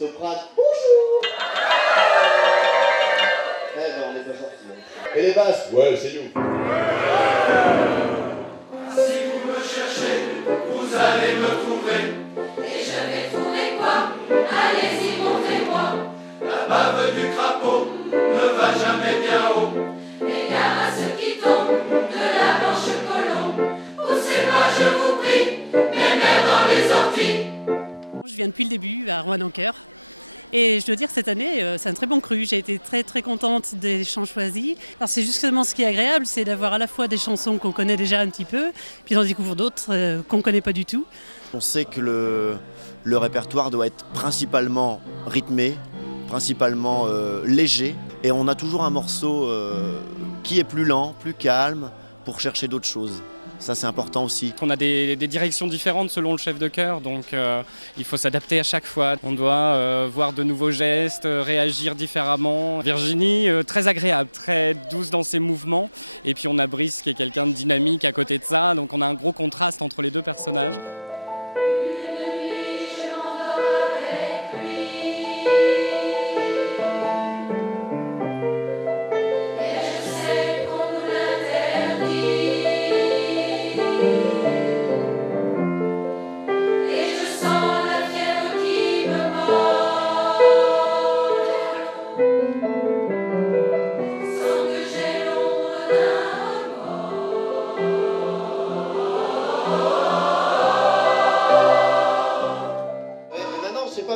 Soprane, bonjour. Eh ben, on n'est pas sorti. Hein. Et les basses? Ouais, c'est nous. Si vous me cherchez, vous allez me trouver. Et je vais trouver quoi? Allez-y, montrez-moi. La bave du crapaud ne va jamais bien haut. Égare à ceux qui tombent de la blanche colombe. Poussez-moi, je vous prie, mes mains dans les orties.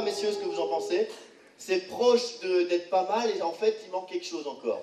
Messieurs, ce que vous en pensez, c'est proche d'être pas mal et en fait il manque quelque chose encore.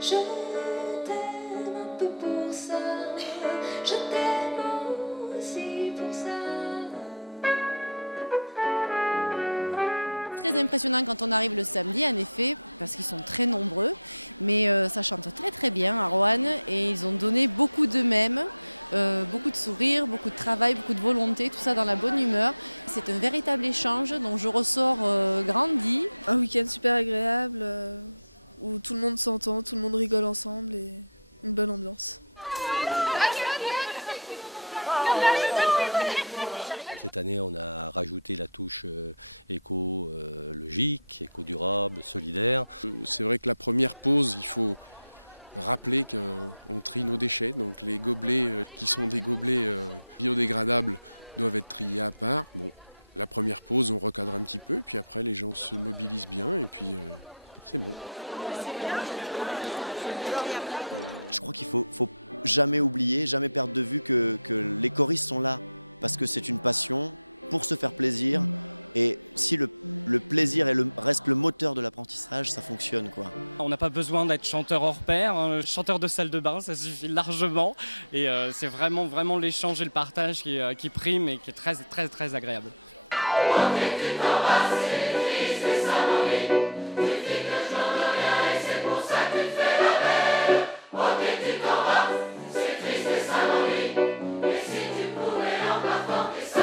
Je t'aime un peu pour ça, je t'aime aussi pour ça. Et si tu pouvais enfin porter